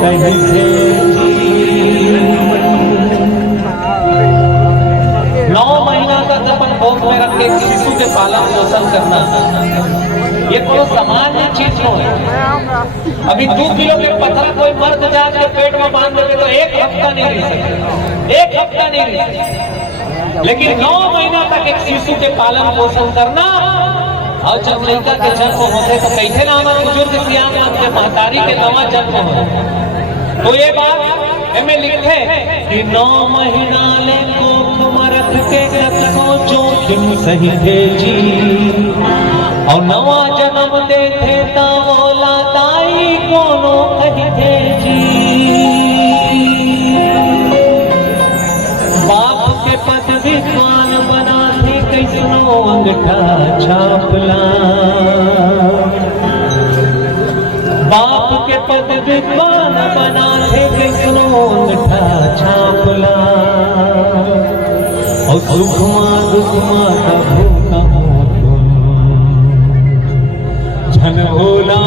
सही थे जी। 9 महीना तक अपन गोद में रख के शिशु के पालन पोषण करना ये कोई सामान्य चीज नहीं है। अभी 2 किलो के पत्थर कोई मर्द जात के पेट में बांध देते तो 1 हफ्ता नहीं रह सकते, 1 हफ्ता नहीं रह सकते। लेकिन 9 महीना तक एक शिशु के पालन पोषण करना और जब लड़का के जन्म होते तो कैसे ना हमारे बुजुर्ग सियाम के महतारी के नवा जन्म हो। तो ये बात हमें लिखे कि 9 महीना ले कोख में रख के को जोखिम सही थे जी। और नवा जन्म दे थे तावोला ताई कोनो कही थे जी। बाप के पद विद्वान बना थे कैसनो अंगठा छापला। बाप के पद विद्वान बना थे कैसनो अंगठा छापला। और सुखमा दुखमा का भूखा झन भोला